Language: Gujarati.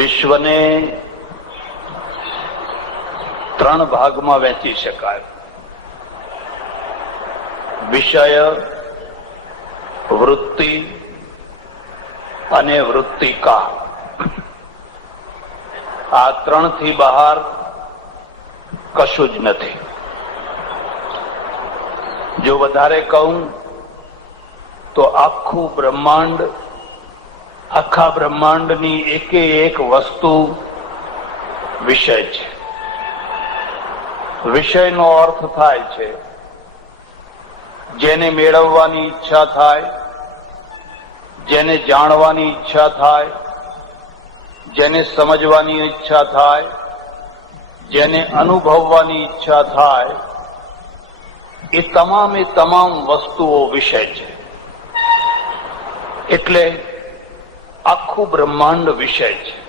વિશ્વને ત્રણ ભાગમાં વહેંચી શકાય. વિષય, વૃત્તિ અને વૃત્તિકા. આ ત્રણથી બહાર કશું જ નથી. જો વધારે કહું તો આખું બ્રહ્માંડ, આખા બ્રહ્માંડની એકે એક વસ્તુ વિષય છે. વિષયનો અર્થ થાય છે જેને મેળવવાની ઈચ્છા થાય, જેને જાણવાની ઈચ્છા થાય, જેને સમજવાની ઈચ્છા થાય, જેને અનુભવવાની ઈચ્છા થાય, એ તમામ વસ્તુઓ વિષય છે. એટલે આખું બ્રહ્માંડ વિષય છે.